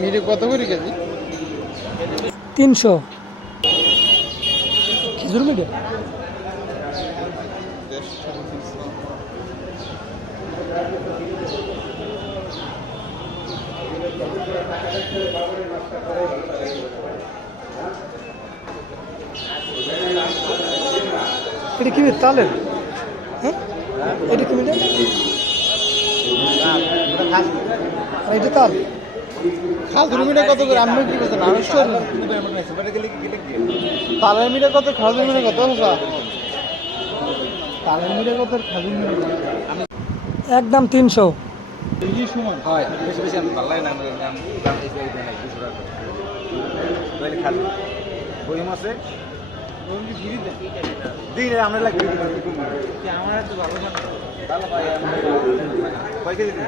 মিলে কত করে কেজি? 300 খেজুর মিঠে। এটা কি তালের? হ্যাঁ এটা কি মিঠে? আর এটা তাল। খাজুর মিঠে কত করে? আমি কি বলছেন? তালের মিঠে কত, খাজুর মিঠে কত? তালের মিঠে কত, খাজুর মিঠে কত? একদম 300। এই সমান হয় বেশি বেশি আমি ভালো লাগে না দাম এই যে নাই 200 টাকা করে খালি বইম আছে দিন আমরা লাগবে আমার তো ভালো ভালো ভাই কয় কেজি দিন